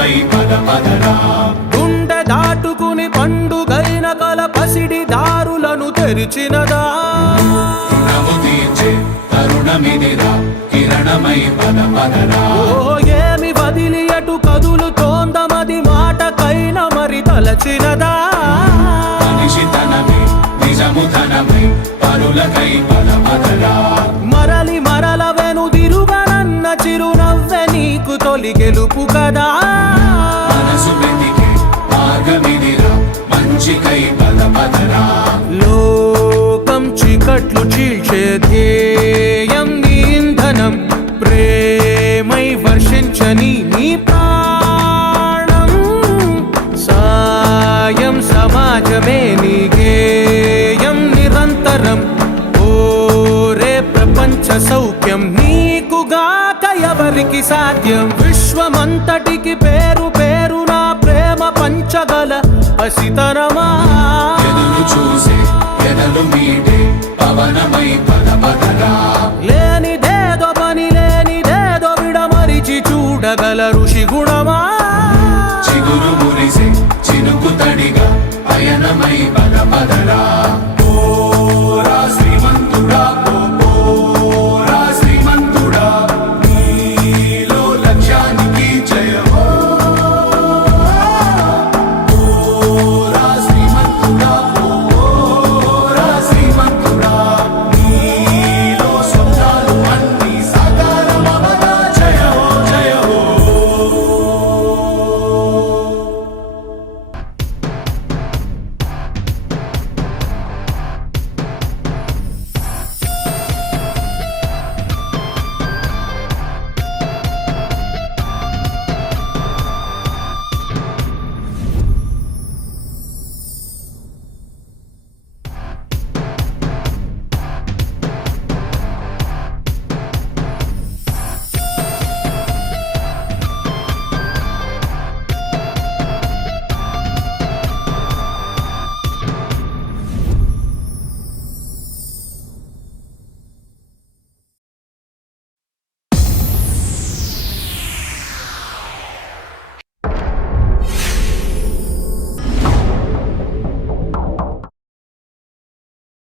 పరులకై పద పదరా. గుండె దాటుకుని పండుగైన కల పసిడి దారులను తెరిచినదా. రుణము తీర్చే తరుణమిదిరా కిరణమై పద పదరా. ఓ ఏమి వదిలి అటు కదులుతోందమది మాటకైన మరి తలచినదా. మనిషితనమే నిజముతనమై పరులకై పద పదరా. మరలి మరల వెనుదిరుగనన్న చిరునవ్వె నీకు తొలి గెలుపు కదా. మనసు వెతికే మార్గమిదిరా మంచికై పద పదరా. లోకం చీకట్లు చీల్చే ధ్యేయం నీ ఇంధనం ప్రేమై వర్షించని నీ ప్రాణం. సాయం సమాజమే నీ గేయం నిరంతరం. ఓరే ప్రపంచ సౌఖ్యం నీకుగాక ఎవరికి సాధ్యం. విశ్వమంతటికి పేరు పేరు నా ప్రేమ పంచగల పసితరమా. ఎదురు చూసే ఎదలు మీటే పవనమై పద పదరా. లేనిదేదో పని లేనిదేదో విడమరిచి చూడగల ఋషి గుణమా. చిగురు మురిసే చినుకు తడిగా పయనమై పద పదరా.